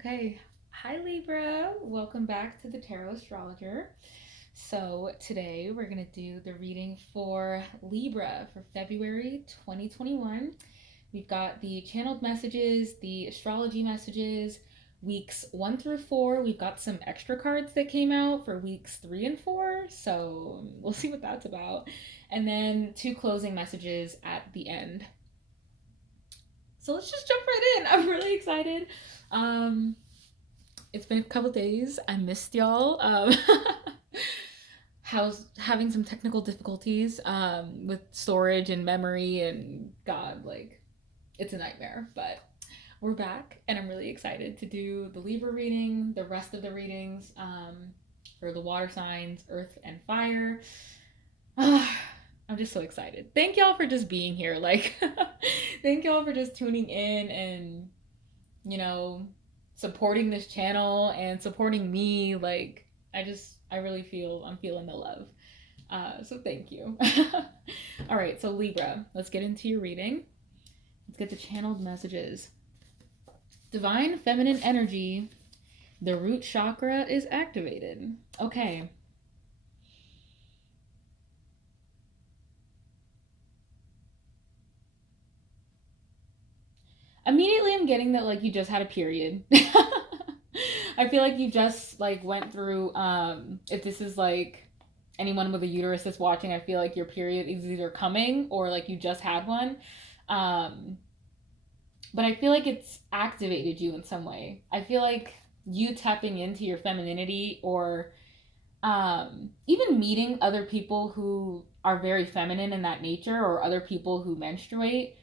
Okay, hi Libra. Welcome back to the Tarot Astrologer. So, today we're going to do the reading for Libra for February 2021. We've got the channeled messages, the astrology messages, weeks 1 through 4. We've got some extra cards that came out for weeks 3 and 4. So, we'll see what that's about. And then two closing messages at the end. So, let's just jump right in. I'm really excited. Um, it's been a couple days. I missed y'all. How's having some technical difficulties with storage and memory and God, like it's a nightmare. But we're back, and I'm really excited to do the Libra reading, the rest of the readings for the water signs, Earth and Fire. I'm just so excited. Thank y'all for just being here. Like, thank y'all for just tuning in and you know, supporting this channel and supporting me. Like, I really feel I'm feeling the love. So thank you. All right, so Libra, let's get into your reading. Let's get the channeled messages. Divine feminine energy, the root chakra is activated. Okay. Immediately I'm getting that like you just had a period. I feel like you just like went through if this is like anyone with a uterus that's watching, I feel like your period is either coming or like you just had one. Um but I feel like it's activated you in some way. I feel like you tapping into your femininity or even meeting other people who are very feminine in that nature or other people who menstruate.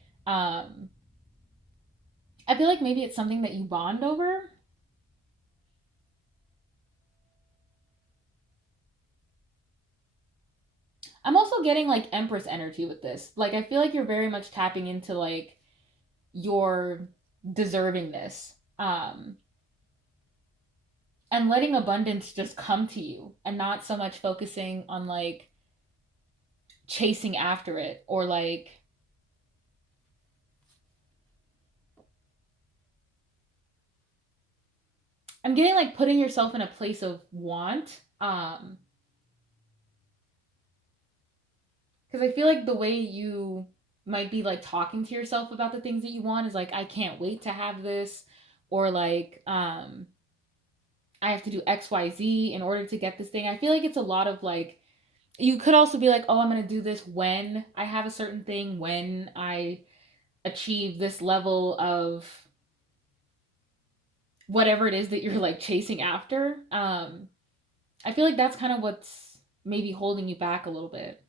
I feel like maybe it's something that you bond over. I'm also getting like Empress energy with this. Like I feel like you're very much tapping into like your deservingness. And letting abundance just come to you and not so much focusing on like chasing after it or like I'm getting like putting yourself in a place of want. Because I feel like the way you might be like talking to yourself about the things that you want is like I can't wait to have this or like I have to do XYZ in order to get this thing. I feel like it's a lot of like you could also be like, "Oh, I'm going to do this when I have a certain thing, when I achieve this level of whatever it is that you're like chasing after." I feel like that's kind of what's maybe holding you back a little bit.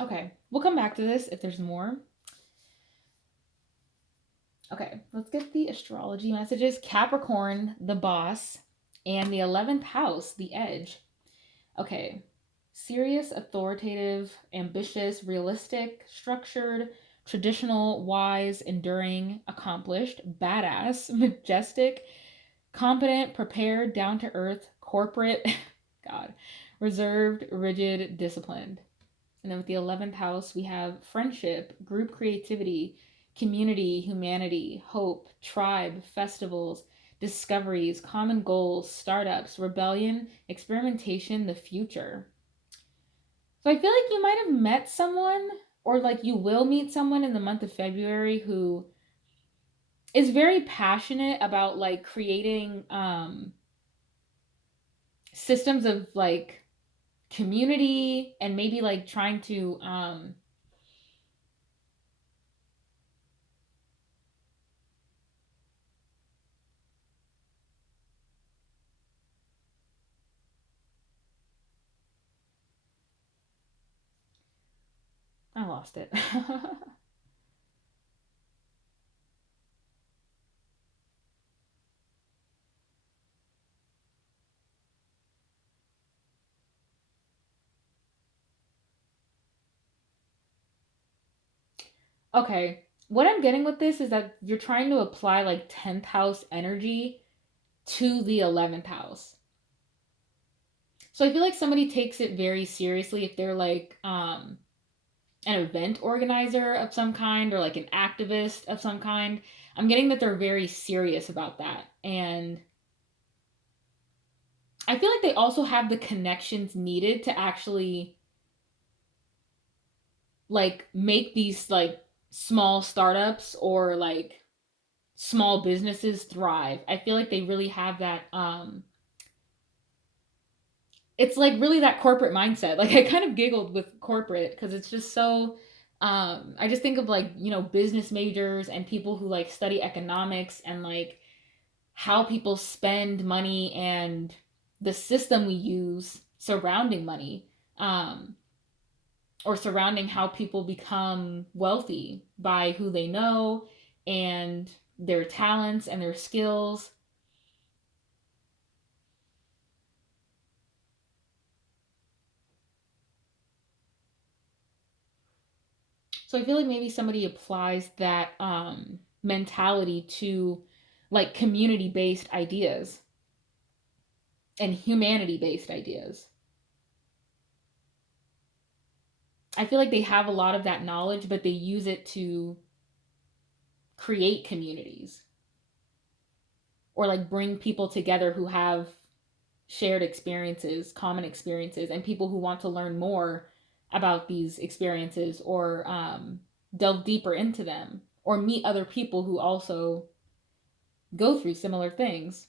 Okay, we'll come back to this if there's more. Okay, let's get the astrology messages. Capricorn, the boss, and the 11th house, the edge. Okay, serious, authoritative, ambitious, realistic, structured, traditional, wise, enduring, accomplished, badass, majestic, competent, prepared, down to earth, corporate, God, reserved, rigid, disciplined. And then with the 11th house, we have friendship, group creativity, community, humanity, hope, tribe, festivals, discoveries, common goals, startups, rebellion, experimentation, the future. So I feel like you might have met someone, or like you will meet someone in the month of February who is very passionate about like creating systems of like community and maybe like trying to I lost it. Okay. What I'm getting with this is that you're trying to apply like 10th house energy to the 11th house. So I feel like somebody takes it very seriously if they're like an event organizer of some kind or like an activist of some kind. I'm getting that they're very serious about that. And I feel like they also have the connections needed to actually like make these like small startups or like small businesses thrive. I feel like they really have that it's like really that corporate mindset. Like I kind of giggled with corporate because it's just so I just think of like, you know, business majors and people who like study economics and like how people spend money and the system we use surrounding money. Or surrounding how people become wealthy by who they know and their talents and their skills. So I feel like maybe somebody applies that mentality to like community based ideas and humanity based ideas. I feel like they have a lot of that knowledge, but they use it to create communities or like bring people together who have shared experiences, common experiences, and people who want to learn more about these experiences or delve deeper into them or meet other people who also go through similar things.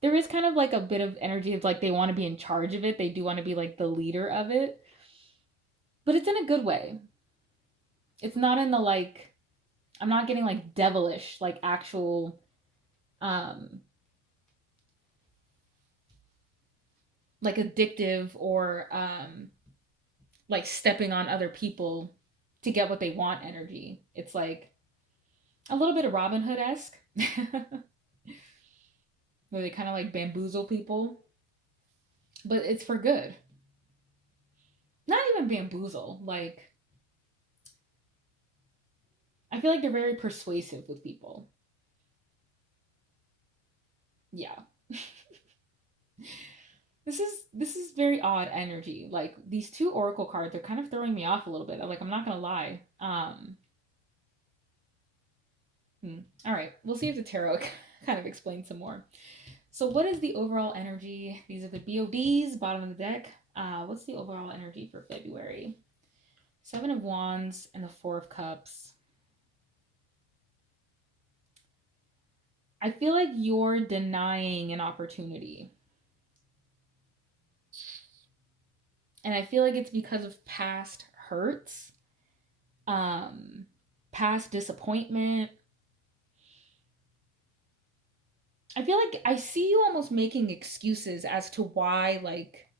There is kind of like a bit of energy of like they want to be in charge of it. They do want to be like the leader of it, but it's in a good way. It's not in the like, I'm not getting like devilish, like actual, um, like addictive or like stepping on other people to get what they want energy. It's like a little bit of Robin Hood esque, where they kind of like bamboozle people, but it's for good. Not even bamboozle. Like, I feel like they're very persuasive with people. Yeah. This is very odd energy. Like these two oracle cards are kind of throwing me off a little bit. I'm not gonna lie. All right, we'll see if the tarot kind of explains some more. So, what is the overall energy? These are the BODs, bottom of the deck. What's the overall energy for February? Seven of Wands and the Four of Cups. I feel like you're denying an opportunity. And I feel like it's because of past hurts, um, past disappointment. I feel like I see you almost making excuses as to why, like,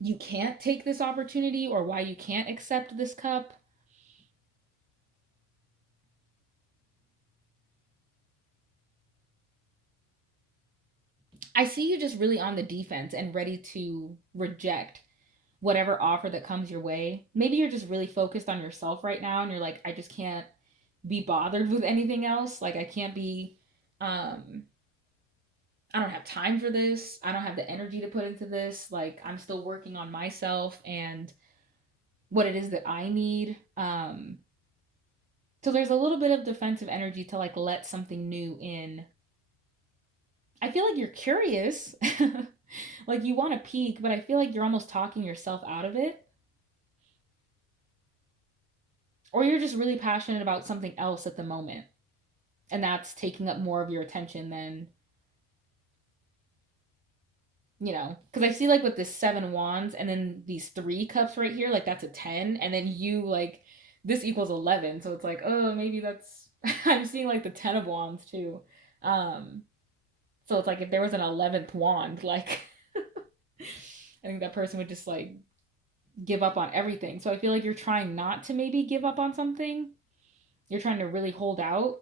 you can't take this opportunity or why you can't accept this cup. I see you just really on the defense and ready to reject whatever offer that comes your way. Maybe you're just really focused on yourself right now and you're like, I just can't be bothered with anything else. Like, I can't be, um, I don't have time for this. I don't have the energy to put into this. Like, I'm still working on myself and what it is that I need. So there's a little bit of defensive energy to like let something new in. I feel like you're curious. Like you want to peek, but I feel like you're almost talking yourself out of it. Or you're just really passionate about something else at the moment. And that's taking up more of your attention than, you know, because I see like with this seven wands and then these three cups right here, like that's a 10. And then you like, this equals 11. So it's like, oh, maybe that's, I'm seeing like the 10 of wands too. Um, so it's like if there was an 11th wand, like, I think that person would just like give up on everything. So I feel like you're trying not to maybe give up on something. You're trying to really hold out.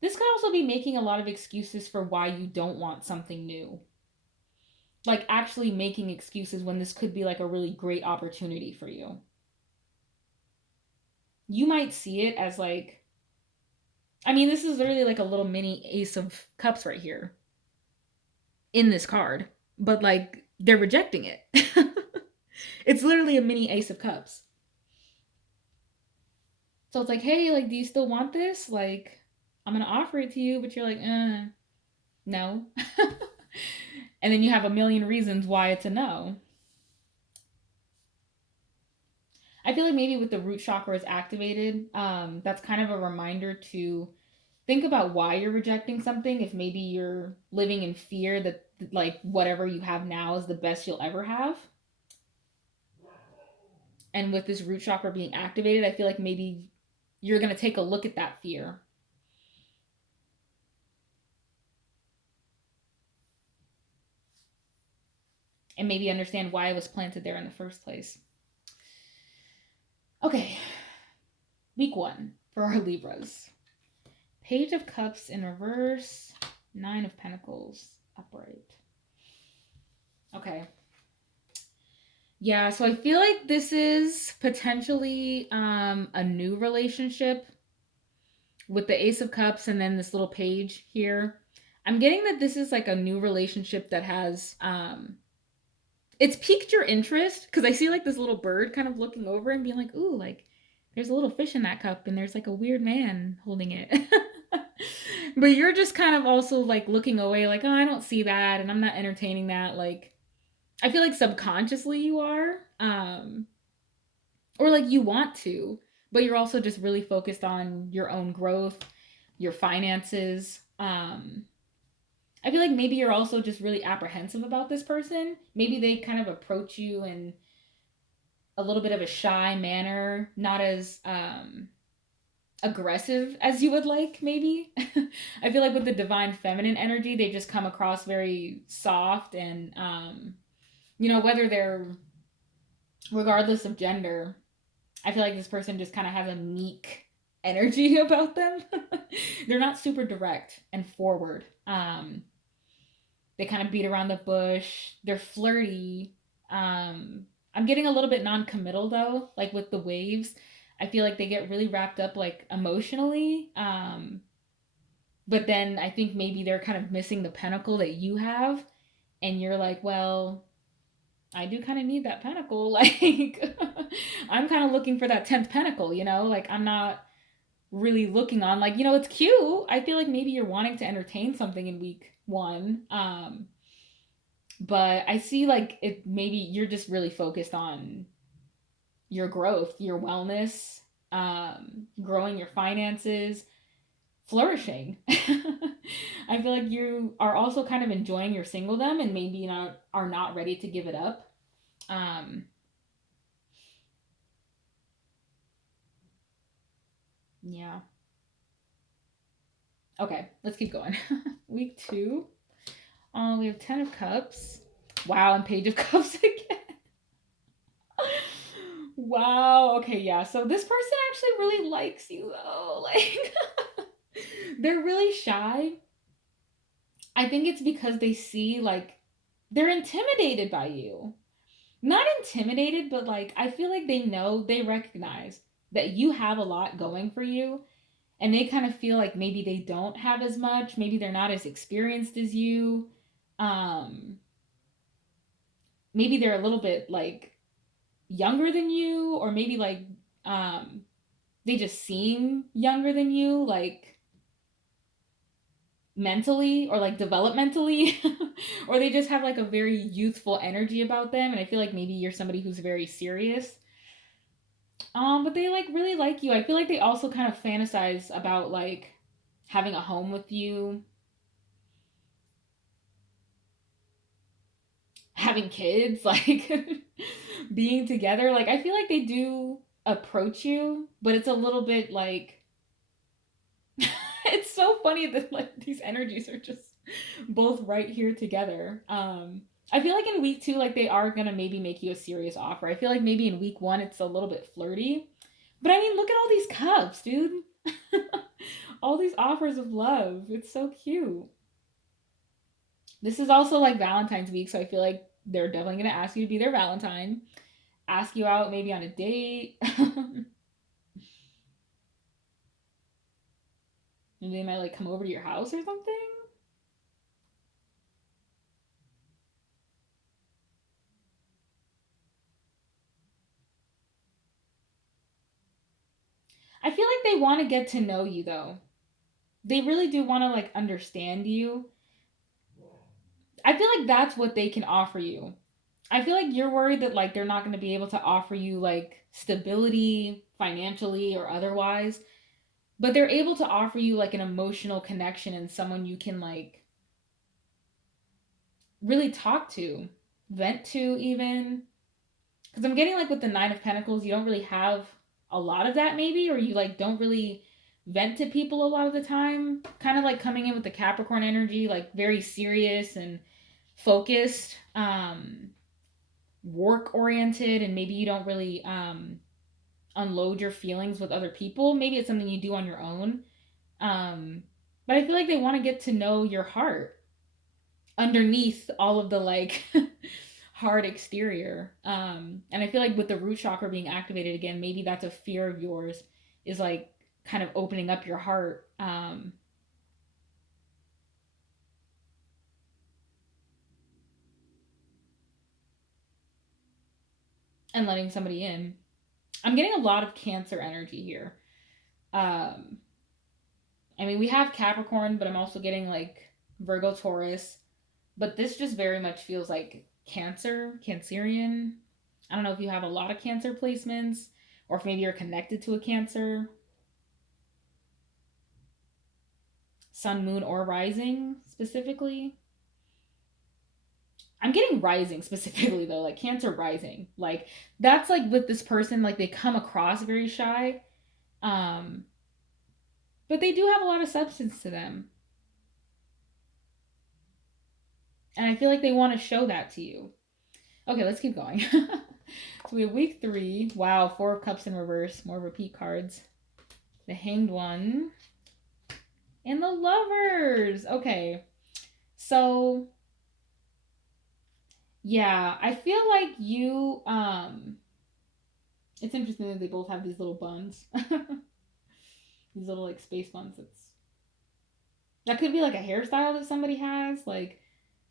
This could also be making a lot of excuses for why you don't want something new. Like actually making excuses when this could be like a really great opportunity for you. You might see it as like I mean, this is literally like a little mini Ace of Cups right here in this card, but like they're rejecting it. It's literally a mini Ace of Cups. So it's like, hey, like, do you still want this? Like, I'm gonna offer it to you, but you're like, no. And then you have a million reasons why it's a no. I feel like maybe with the root chakra is activated, that's kind of a reminder to think about why you're rejecting something. If maybe you're living in fear that like whatever you have now is the best you'll ever have. And with this root chakra being activated, I feel like maybe you're going to take a look at that fear and maybe understand why it was planted there in the first place. Okay, week 1 for our Libras. Page of Cups in reverse, 9 of Pentacles upright. Okay. Yeah, so I feel like this is potentially a new relationship with the Ace of Cups and then this little page here. I'm getting that this is like a new relationship that has it's piqued your interest because I see like this little bird kind of looking over and being like, ooh, like there's a little fish in that cup and there's like a weird man holding it. But you're just kind of also like looking away, like, oh, I don't see that and I'm not entertaining that. Like, I feel like subconsciously you are, or like you want to, but you're also just really focused on your own growth, your finances. I feel like maybe you're also just really apprehensive about this person. Maybe they kind of approach you in a little bit of a shy manner, not as aggressive as you would like, maybe. I feel like with the divine feminine energy, they just come across very soft and, whether they're, regardless of gender, I feel like this person just kind of has a meek energy about them. They're not super direct and forward. They kind of beat around the bush. They're flirty. I'm getting a little bit non-committal though, like with the waves. I feel like they get really wrapped up like emotionally. But then I think maybe they're kind of missing the pentacle that you have, and you're like, well, I do kind of need that pentacle. Like, I'm kind of looking for that 10th pentacle, like I'm not really looking on, like, it's cute. I feel like maybe you're wanting to entertain something in week 1. But I see like it, maybe you're just really focused on your growth, your wellness, growing your finances, flourishing. I feel like you are also kind of enjoying your singledom and maybe are not ready to give it up. Yeah. Okay, let's keep going. Week 2. We have 10 of Cups. Wow, and Page of Cups again. Wow. Okay, yeah. So this person actually really likes you though. Like they're really shy. I think it's because they see like they're intimidated by you. Not intimidated, but like I feel like they recognize that you have a lot going for you and they kind of feel like maybe they don't have as much, maybe they're not as experienced as you. Um Maybe they're a little bit like younger than you, or maybe like um they just seem younger than you, like mentally or like developmentally. Or they just have like a very youthful energy about them, and I feel like maybe you're somebody who's very serious. But they like really like you. I feel like they also kind of fantasize about like having a home with you, having kids, like being together. Like I feel like they do approach you, but it's a little bit like it's so funny that like these energies are just both right here together. I feel like in week 2, like they are gonna maybe make you a serious offer. I feel like maybe in week 1 it's a little bit flirty. But I mean, look at all these cups, dude. All these offers of love. It's so cute. This is also like Valentine's week, so I feel like they're definitely gonna ask you to be their Valentine. Ask you out maybe on a date. Maybe they might like come over to your house or something. I feel like they want to get to know you though. They really do want to like understand you. I feel like that's what they can offer you. I feel like you're worried that like they're not going to be able to offer you like stability financially or otherwise, but they're able to offer you like an emotional connection and someone you can like really talk to, vent to even. Cuz I'm getting like with the 9 of Pentacles, you don't really have a lot of that maybe, or you like don't really vent to people a lot of the time. Kind of like coming in with the Capricorn energy, like very serious and focused, work oriented, and maybe you don't really unload your feelings with other people. Maybe it's something you do on your own. Um, but I feel like they want to get to know your heart underneath all of the like hard exterior. And I feel like with the root chakra being activated again, maybe that's a fear of yours, is like kind of opening up your heart, and letting somebody in. I'm getting a lot of Cancer energy here. Um, I mean, we have Capricorn, but I'm also getting like Virgo, Taurus. But this just very much feels like Cancer, Cancerian. I don't know if you have a lot of Cancer placements or if maybe you're connected to a Cancer, Sun, Moon, or Rising specifically. I'm getting Rising specifically though, like Cancer Rising. Like that's like with this person, like they come across very shy, um, but they do have a lot of substance to them, and I feel like they want to show that to you. Okay, let's keep going. So we have week 3. Wow, 4 of Cups in reverse. More repeat cards. The Hanged One. And the Lovers. Okay. So, yeah, I feel like you, it's interesting that they both have these little buns. These little, like, space buns. That could be, like, a hairstyle that somebody has. Like,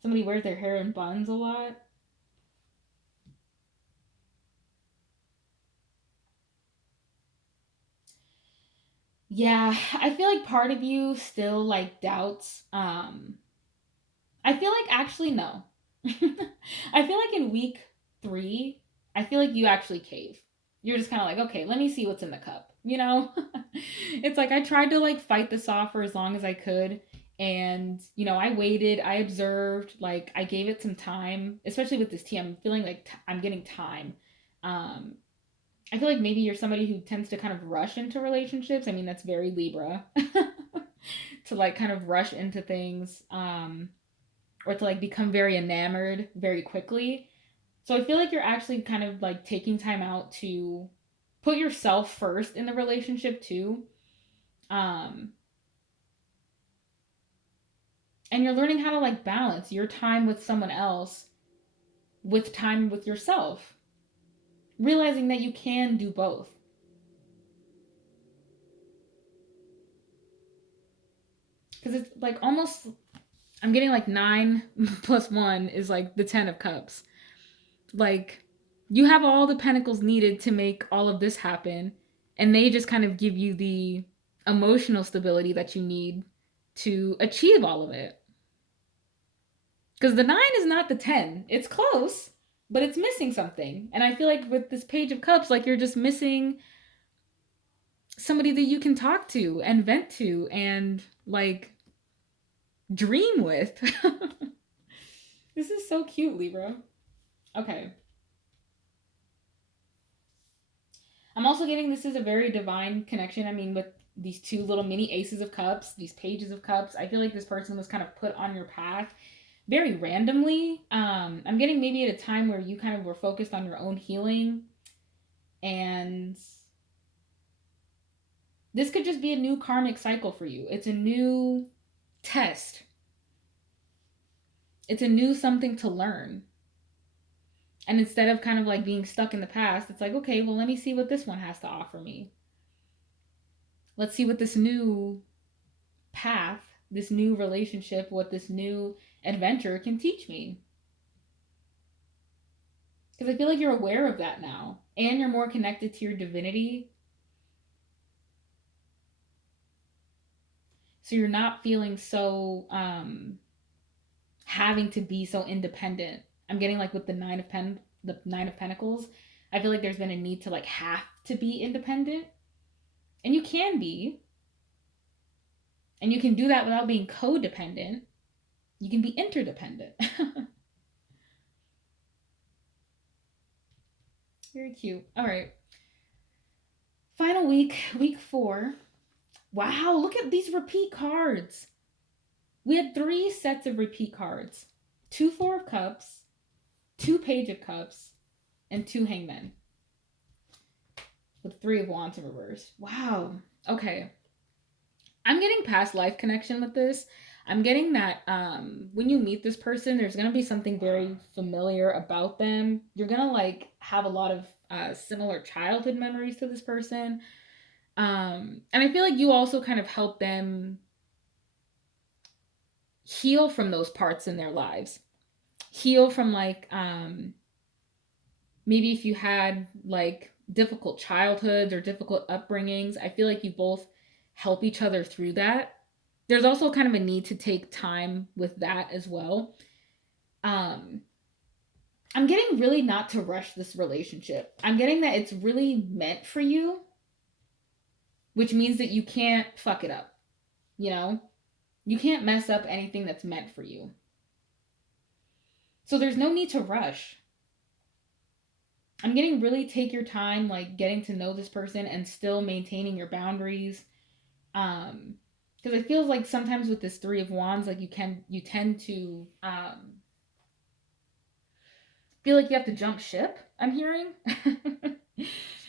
somebody wears their hair in buns a lot. Yeah, I feel like part of you still, like, doubts, I feel like actually no. I feel like in week 3, I feel like you actually cave. You're just kind of like, okay, let me see what's in the cup. You know, it's like I tried to like fight this off for as long as I could, and I waited, I observed, like I gave it some time, especially with this tea. I'm feeling like I'm getting time. Um, I feel like maybe you're somebody who tends to kind of rush into relationships. I mean, that's very Libra to like kind of rush into things. Or to like become very enamored very quickly. So I feel like you're actually kind of like taking time out to put yourself first in the relationship too. Um, and you're learning how to like balance your time with someone else with time with yourself, realizing that you can do both. Because it's like almost, I'm getting like 9 plus 1 is like the 10 of Cups. Like, you have all the pentacles needed to make all of this happen, and they just kind of give you the emotional stability that you need to achieve all of it. Because the 9 is not the 10. It's close, but it's missing something. And I feel like with this Page of Cups, like you're just missing somebody that you can talk to and vent to and like dream with. This is so cute, Libra. Okay. I'm also getting this is a very divine connection. I mean, with these two little mini aces of cups, these pages of cups, I feel like this person was kind of put on your path very randomly. I'm getting maybe at a time where you kind of were focused on your own healing, and this could just be a new karmic cycle for you. It's a new test. It's a new something to learn. And instead of kind of like being stuck in the past, it's like, okay, well, let me see what this one has to offer me. Let's see what this new path, this new relationship, what this new adventure can teach me. Because I feel like you're aware of that now and you're more connected to your divinity. So you're not feeling so having to be so independent. I'm getting like with the 9 of Pentacles, I feel like there's been a need to like have to be independent. And you can be. And you can do that without being codependent. You can be interdependent. Very cute. All right. Final week, week 4. Wow, look at these repeat cards. We had 3 sets of repeat cards. 2 Four of Cups, 2 Page of Cups, and 2 Hangmen. With 3 of Wands in reverse. Wow. Okay. I'm getting past life connection with this. I'm getting that when you meet this person, there's going to be something very familiar about them. You're going to like have a lot of similar childhood memories to this person. And I feel like you also kind of help them heal from those parts in their lives. Heal from like maybe if you had like difficult childhoods or difficult upbringings. I feel like you both help each other through that. There's also kind of a need to take time with that as well. I'm getting really not to rush this relationship. I'm getting that it's really meant for you, which means that you can't fuck it up. You know, you can't mess up anything that's meant for you. So there's no need to rush. I'm getting really take your time, like getting to know this person and still maintaining your boundaries. Because it feels like sometimes with this 3 of Wands, like you tend to feel like you have to jump ship. I'm hearing.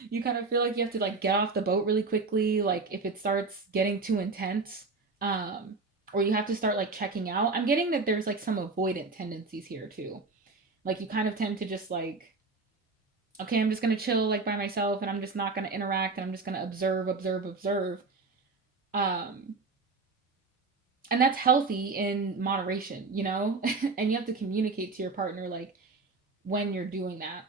You kind of feel like you have to like get off the boat really quickly, like if it starts getting too intense, or you have to start like checking out. I'm getting that there's like some avoidant tendencies here too. Like you kind of tend to just like, okay, I'm just gonna chill like by myself, and I'm just not gonna interact, and I'm just gonna observe. Um, and that's healthy in moderation, you know. And you have to communicate to your partner like when you're doing that,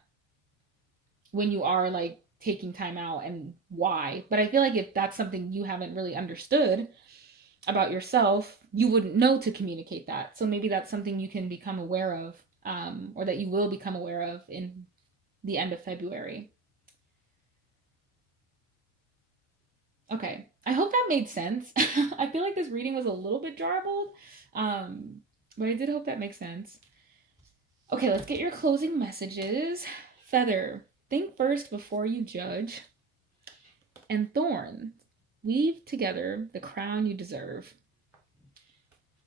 when you are like taking time out and why. But I feel like if that's something you haven't really understood about yourself, you wouldn't know to communicate that. So maybe that's something you can become aware of, or that you will become aware of in the end of February. Okay, I hope that made sense. I feel like this reading was a little bit jarbled, but I did hope that makes sense. Okay, let's get your closing messages. Feather, think first before you judge. And Thorn, weave together the crown you deserve.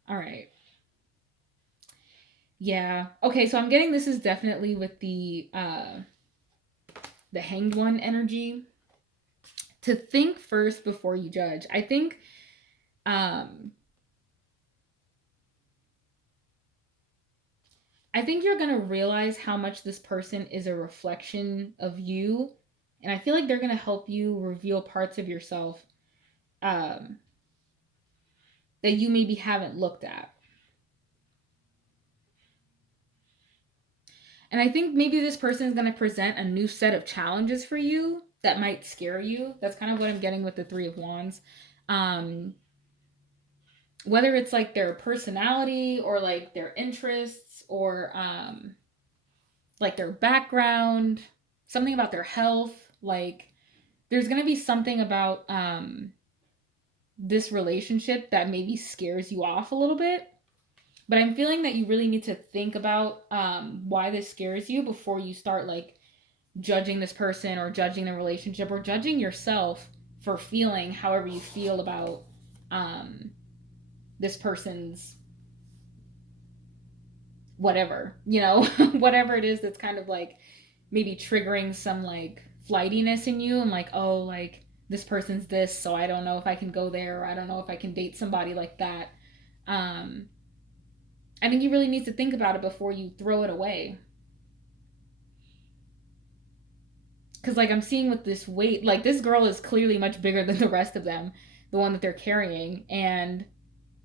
All right. Yeah. Okay, so I'm getting this is definitely with the Hanged One energy. To think first before you judge. I think you're going to realize how much this person is a reflection of you. And I feel like they're going to help you reveal parts of yourself that you maybe haven't looked at. And I think maybe this person is going to present a new set of challenges for you that might scare you. That's kind of what I'm getting with the 3 of Wands. Whether it's like their personality or like their interests or like their background, something about their health. Like there's going to be something about this relationship that maybe scares you off a little bit. But I'm feeling that you really need to think about why this scares you before you start like judging this person or judging the relationship or judging yourself for feeling however you feel about this person's whatever, you know, whatever it is that's kind of like maybe triggering some like flightiness in you and like, oh, like this person's this, so I don't know if I can go there, or I don't know if I can date somebody like that. I think you really need to think about it before you throw it away. Because like I'm seeing with this weight, like this girl is clearly much bigger than the rest of them. the one that they're carrying. And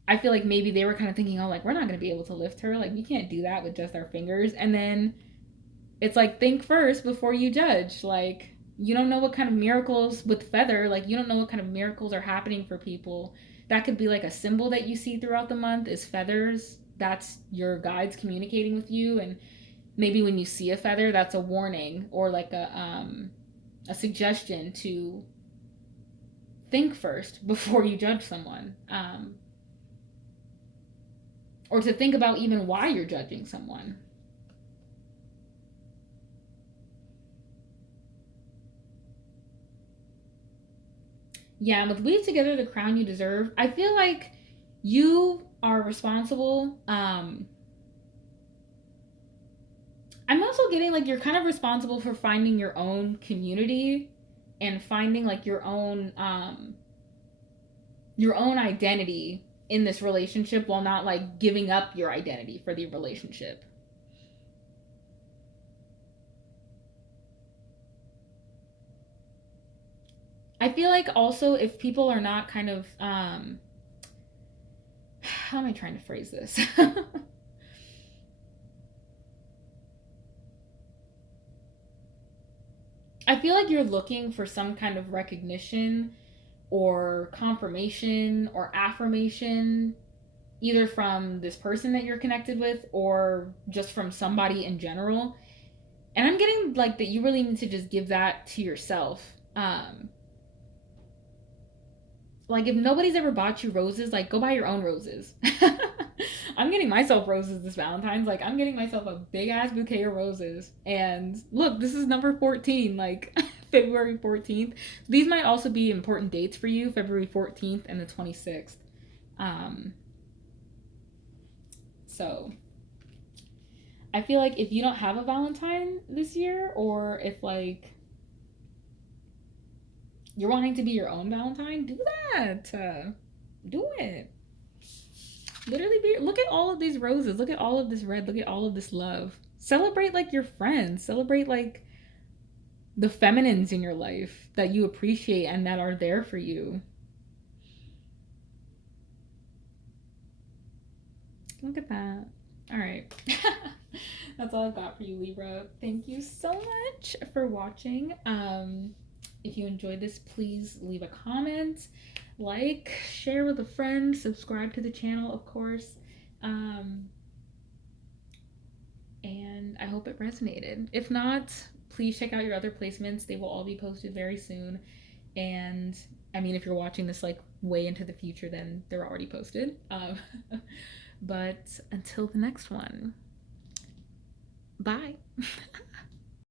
I feel like maybe they were kind of thinking, oh, like, we're not going to be able to lift her. Like, we can't do that with just our fingers. And then it's like, think first before you judge. Like, you don't know what kind of miracles with feather, like, you don't know what kind of miracles are happening for people. That could be like a symbol that you see throughout the month is feathers. That's your guides communicating with you. And maybe when you see a feather, that's a warning or like a suggestion to think first before you judge someone. Or to think about even why you're judging someone. Yeah, and with Weave Together the Crown You Deserve, I feel like you are responsible. I'm also getting like you're kind of responsible for finding your own community and finding like your own identity in this relationship while not like giving up your identity for the relationship. I feel like also if people are not kind of how am I trying to phrase this? I feel like you're looking for some kind of recognition or confirmation or affirmation either from this person that you're connected with or just from somebody in general. And I'm getting like that you really need to just give that to yourself. Like if nobody's ever bought you roses, like go buy your own roses. I'm getting myself roses this Valentine's. Like I'm getting myself a big ass bouquet of roses. And look, this is number 14, like February 14th. These might also be important dates for you, February 14th and the 26th. Um so I feel like if you don't have a Valentine this year or if like you're wanting to be your own Valentine, do that. Do it. Literally be look at all of these roses, look at all of this red, look at all of this love. Celebrate like your friends, celebrate like the feminines in your life that you appreciate and that are there for you. Look at that. All right. That's all I've got for you, Libra. Thank you so much for watching. If you enjoyed this, please leave a comment, like, share with a friend, subscribe to the channel, of course. And I hope it resonated. If not, please check out your other placements. They will all be posted very soon. And I mean, if you're watching this like way into the future, then they're already posted. But until the next one, bye.